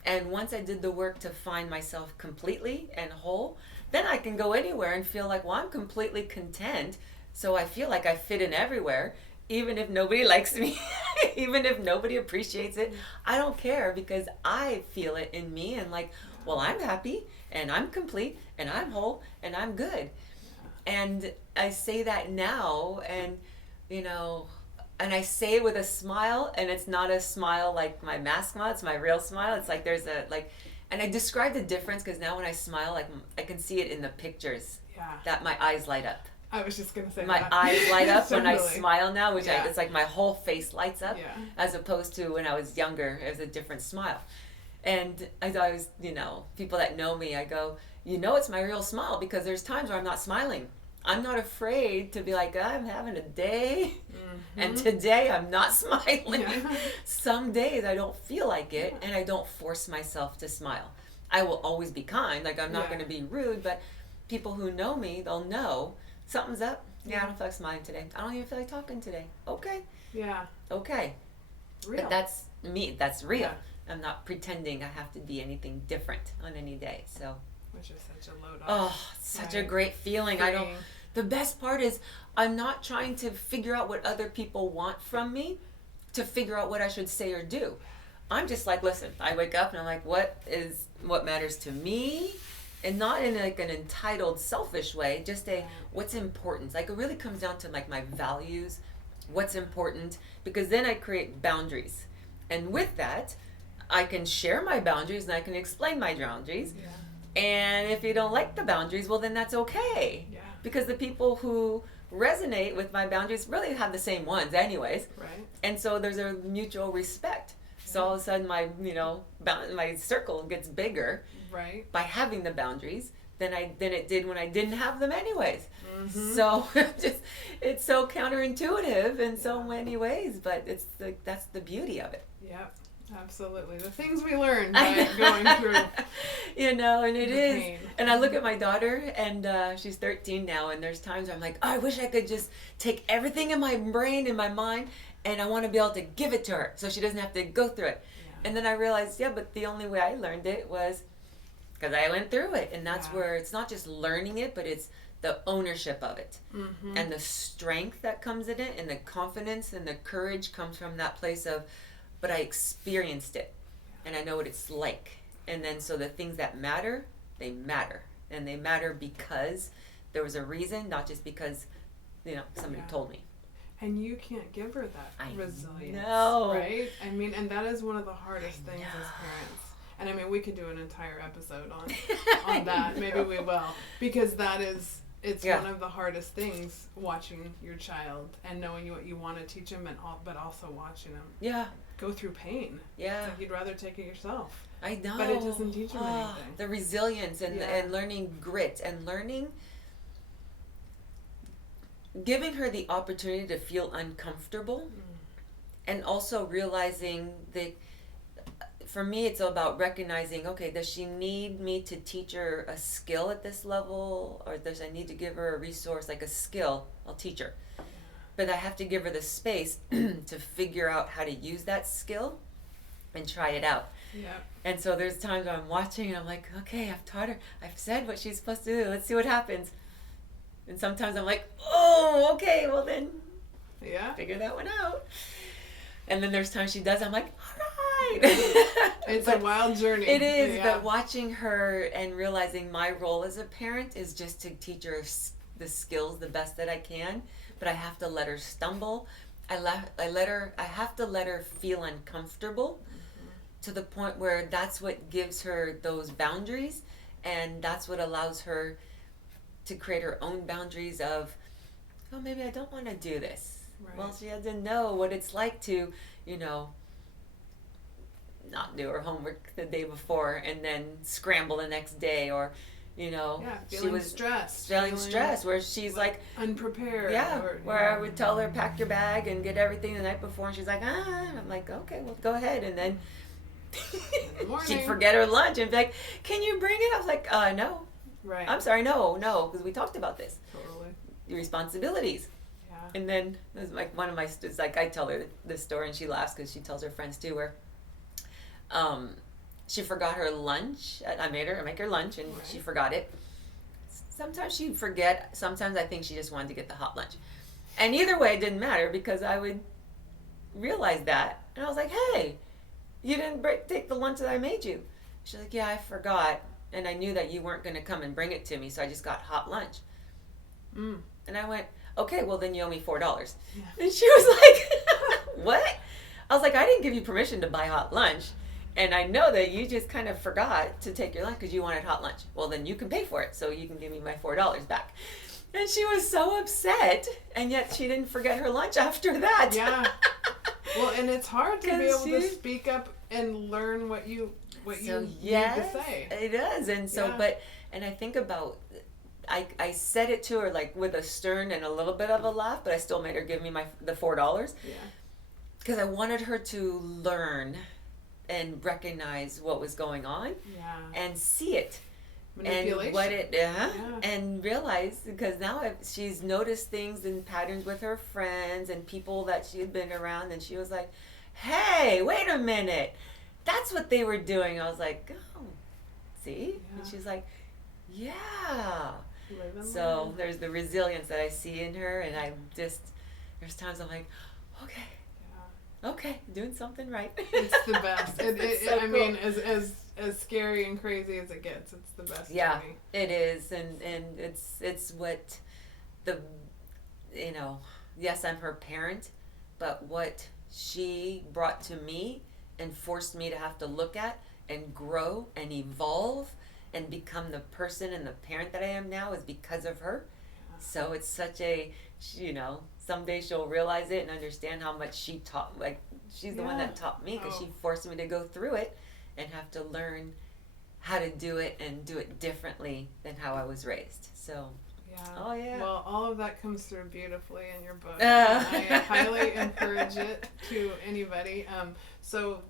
And once I did the work to find myself completely and whole, then I can go anywhere and feel like, well, I'm completely content. So I feel like I fit in everywhere. Even if nobody likes me, even if nobody appreciates it, I don't care, because I feel it in me, and like, well, I'm happy and I'm complete and I'm whole and I'm good. And I say that now, and and I say it with a smile, and it's not a smile like my mask smile, it's my real smile. It's like and I describe the difference, because now when I smile, like, I can see it in the pictures that my eyes light up. I was just going to say my eyes light up when I smile now, which Yeah. it's like my whole face lights up, Yeah. as opposed to when I was younger, it was a different smile. And I always, people that know me, I go, it's my real smile, because there's times where I'm not smiling. I'm not afraid to be like, I'm having a day, and today I'm not smiling. Yeah. Some days I don't feel like it, and I don't force myself to smile. I will always be kind, like I'm not going to be rude, but people who know me, they'll know something's up. I don't feel like smiling today. I don't even feel like talking today. Okay. Yeah. Okay. Real. But that's me. That's real. Yeah. I'm not pretending I have to be anything different on any day. So. Which is such a load off. Oh, such a great feeling. Freeing. The best part is I'm not trying to figure out what other people want from me to figure out what I should say or do. I'm just like, listen, I wake up and I'm like, what matters to me? And not in like an entitled, selfish way, just what's important. Like, it really comes down to like my values, what's important, because then I create boundaries. And with that, I can share my boundaries and I can explain my boundaries. Yeah. And if you don't like the boundaries, well, then that's okay. Yeah. Because the people who resonate with my boundaries really have the same ones anyways. Right. And so there's a mutual respect. Yeah. So all of a sudden my circle gets bigger Right. by having the boundaries than it did when I didn't have them anyways. Mm-hmm. So it's so counterintuitive in so many ways, but that's the beauty of it. Yep. Absolutely. The things we learn by going through. And it is. Pain. And I look at my daughter, and she's 13 now, and there's times where I'm like, oh, I wish I could just take everything in my brain, in my mind, and I want to be able to give it to her so she doesn't have to go through it. Yeah. And then I realized, but the only way I learned it was because I went through it. And that's where it's not just learning it, but it's the ownership of it. Mm-hmm. And the strength that comes in it, and the confidence and the courage comes from that place of, but I experienced it, and I know what it's like. And then so the things that matter, they matter. And they matter because there was a reason, not just because, somebody told me. And you can't give her that resilience. No. Right? I mean, and that is one of the hardest things as parents. And I mean, we could do an entire episode on that. Maybe we will. Because it's one of the hardest things, watching your child and knowing what you want to teach them, but also watching them go through pain. Yeah. It's like you'd rather take it yourself. I know. But it doesn't teach them anything. The resilience and learning grit and learning, giving her the opportunity to feel uncomfortable, and also realizing that, for me, it's about recognizing, okay, does she need me to teach her a skill at this level, or does I need to give her a resource, like a skill? I'll teach her. But I have to give her the space to figure out how to use that skill and try it out. Yeah. And so there's times I'm watching and I'm like, okay, I've taught her, I've said what she's supposed to do, let's see what happens. And sometimes I'm like, oh, okay, well then, figure that one out. And then there's times she does, I'm like, all right. It's a wild journey. It is, but watching her and realizing my role as a parent is just to teach her the skills the best that I can, but I have to let her stumble. I have to let her feel uncomfortable to the point where that's what gives her those boundaries, and that's what allows her to create her own boundaries of, oh, maybe I don't want to do this. Right. Well, she had to know what it's like to, not do her homework the day before and then scramble the next day, or, she was stressed. Feeling stressed, where she's like unprepared. I would tell her, pack your bag and get everything the night before, and she's like, I'm like, okay, well, go ahead. And then she'd forget her lunch and be like, can you bring it? I was like, no. Right. I'm sorry, no, because we talked about this. Totally. Your responsibilities. Yeah. And then there's like one of my, it's like I tell her this story and she laughs because she tells her friends too, where she forgot her lunch. I make her lunch and she forgot it. Sometimes she'd forget. Sometimes I think she just wanted to get the hot lunch. And either way, it didn't matter because I would realize that. And I was like, hey, you didn't take the lunch that I made you. She's like, yeah, I forgot. And I knew that you weren't going to come and bring it to me, so I just got hot lunch. And I went, okay, well then you owe me $4. Yeah. And she was like, what? I was like, I didn't give you permission to buy hot lunch. And I know that you just kind of forgot to take your lunch because you wanted hot lunch. Well, then you can pay for it, so you can give me my $4 back. And she was so upset, and yet she didn't forget her lunch after that. Yeah. Well, and it's hard to be able to speak up and learn what you need to say. It is. And so, and I think about, I said it to her like with a stern and a little bit of a laugh, but I still made her give me the $4. Yeah. Because I wanted her to learn and recognize what was going on and see it. And what and realize, because now she's noticed things and patterns with her friends and people that she had been around, and she was like, hey, wait a minute, that's what they were doing. I was like, oh, see? And she's like, yeah. So there's the resilience that I see in her, and there's times I'm like, okay, doing something right. It's the best. I mean, as scary and crazy as it gets, it's the best. Yeah, it is, and it's what yes, I'm her parent, but what she brought to me and forced me to have to look at and grow and evolve and become the person and the parent that I am now is because of her. Yeah. So it's such a, someday she'll realize it and understand how much she taught. Like, she's the one that taught me, because she forced me to go through it and have to learn how to do it and do it differently than how I was raised. So, oh yeah. Well, all of that comes through beautifully in your book. I highly encourage it to anybody. So,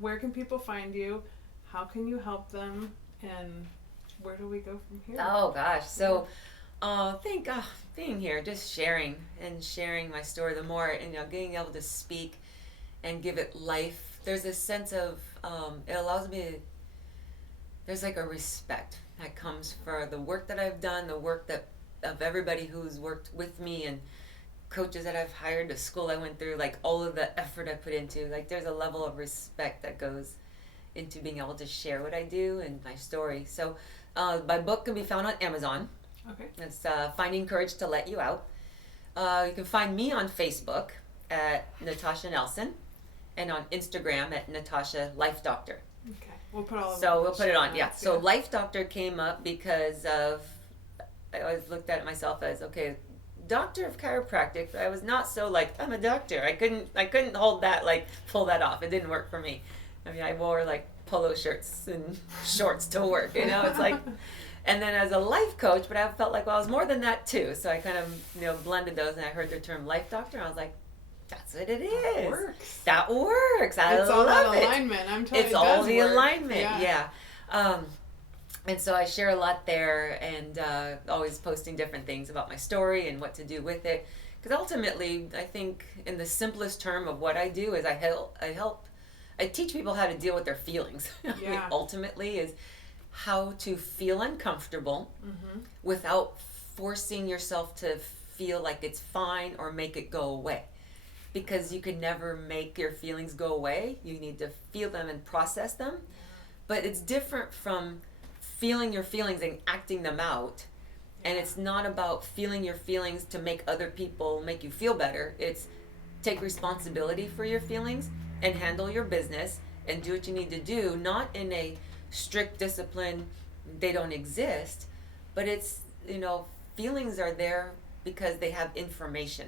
where can people find you? How can you help them? And where do we go from here? Oh gosh. So, being here, just sharing my story, the more, being able to speak and give it life. There's a sense of, it allows me to, there's like a respect that comes for the work that I've done, the work of everybody who's worked with me, and coaches that I've hired, the school I went through, like all of the effort I put into, like there's a level of respect that goes into being able to share what I do and my story. So my book can be found on Amazon. Okay. It's Finding Courage to Let You Out. You can find me on Facebook at Natacha Nelson, and on Instagram at Natacha Life Doctor. Okay. We'll put all of So we'll put it on, yeah. So Life Doctor came up because of, I always looked at it myself as, okay, doctor of chiropractic, but I was not so like, I'm a doctor. I couldn't hold that, like pull that off. It didn't work for me. I mean, I wore like polo shirts and shorts to work, it's like, and then as a life coach, but I felt like, well, I was more than that too. So I kind of, blended those, and I heard the term Life Doctor, and I was like, that's what it is. That works. That works. I it's love all that it. alignment. I'm telling it's you, all the work. alignment. Yeah. And so I share a lot there, and always posting different things about my story and what to do with it. Because ultimately, I think in the simplest term of what I do is I teach people how to deal with their feelings. Yeah. I mean, ultimately is how to feel uncomfortable without forcing yourself to feel like it's fine or make it go away. Because you can never make your feelings go away. You need to feel them and process them. But it's different from feeling your feelings and acting them out. And it's not about feeling your feelings to make other people make you feel better. It's take responsibility for your feelings and handle your business and do what you need to do, not in a strict discipline, they don't exist, but it's, feelings are there because they have information.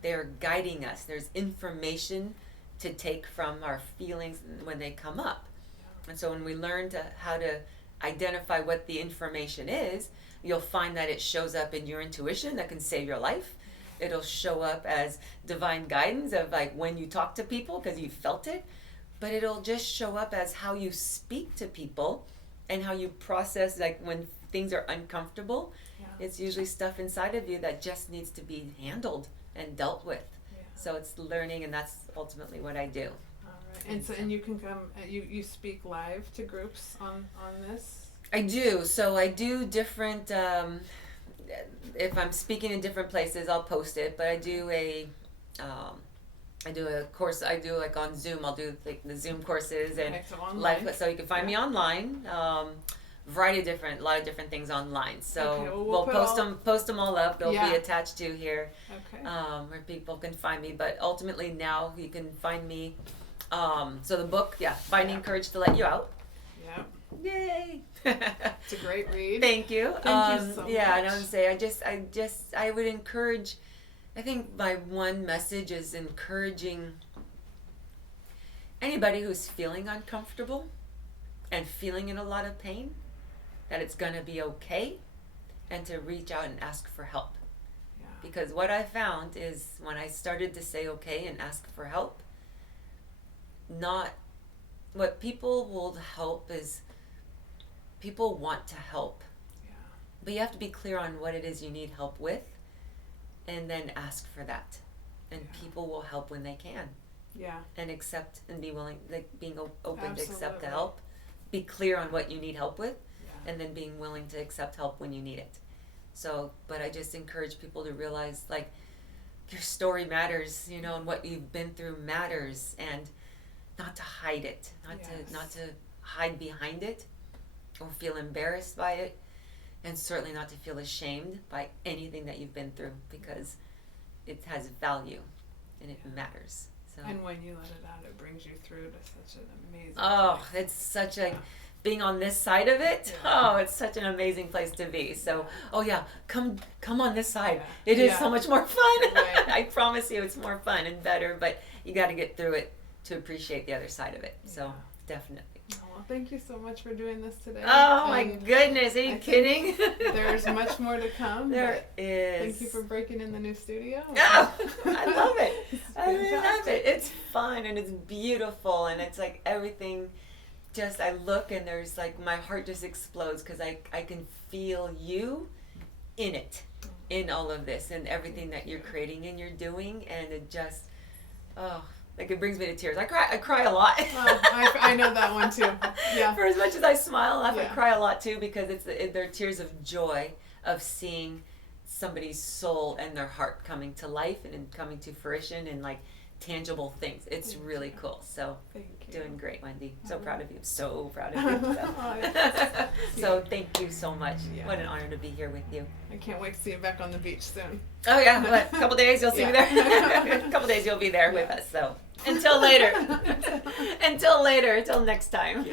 They're guiding us. There's information to take from our feelings when they come up. And so when we learn how to identify what the information is, you'll find that it shows up in your intuition that can save your life. It'll show up as divine guidance of like when you talk to people because you felt it, but it'll just show up as how you speak to people and how you process, like when things are uncomfortable. It's usually stuff inside of you that just needs to be handled and dealt with. So it's learning, and that's ultimately what I do. All right. And you can come, you speak live to groups on this? I do. So I do different, if I'm speaking in different places, I'll post it, but I do a course, I do like on Zoom, I'll do like the Zoom courses and live, so you can find me online. A lot of different things online. So we'll post them all up. They'll be attached to here, where people can find me. But ultimately now you can find me. So the book, Finding Courage to Let You Out. Yeah. Yay! It's a great read. Thank you. Thank you so much. Yeah, and I would say I would encourage. I think my one message is encouraging anybody who's feeling uncomfortable and feeling in a lot of pain, that it's going to be okay, and to reach out and ask for help. Yeah. Because what I found is when I started to say okay and ask for help, not what people will help is people want to help. Yeah. But you have to be clear on what it is you need help with, and then ask for that. And people will help when they can. Yeah. And accept and be willing, like being open to accept the help. Be clear on what you need help with, and then being willing to accept help when you need it. So, but I just encourage people to realize, like, your story matters, and what you've been through matters, and not to hide it, not to hide behind it or feel embarrassed by it, and certainly not to feel ashamed by anything that you've been through, because it has value and it matters. So. And when you let it out, it brings you through to such an amazing place. It's such a being on this side of it, oh, it's such an amazing place to be. So, oh yeah, come on this side. It is so much more fun. Right. I promise you, it's more fun and better. But you got to get through it to appreciate the other side of it. So, definitely. Well, thank you so much for doing this today. Oh my goodness, are you kidding? There's much more to come. There is. Thank you for breaking in the new studio. Oh, I love it. I love it. It's fun and it's beautiful and it's like everything. Just I look and there's like my heart just explodes because I can feel you in it, in all of this and everything that you're creating and you're doing, and it just like it brings me to tears. I cry a lot. I know that one too. Yeah. For as much as I smile, I cry a lot too because they're tears of joy of seeing somebody's soul and their heart coming to life and coming to fruition and like tangible things. It's really cool. So doing great, Wendy. So proud of you. So proud of you. So thank you so much. What an honor to be here with you. I can't wait to see you back on the beach soon. Oh yeah, what, a couple days you'll see me there. A couple days you'll be there with us. So until later. Until next time.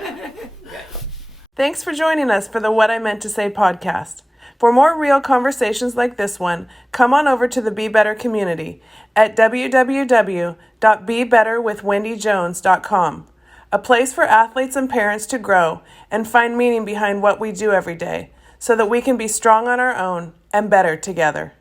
Thanks for joining us for the What I Meant to Say podcast. For more real conversations like this one, come on over to the Be Better community at www.bebetterwithwendyjones.com, a place for athletes and parents to grow and find meaning behind what we do every day so that we can be strong on our own and better together.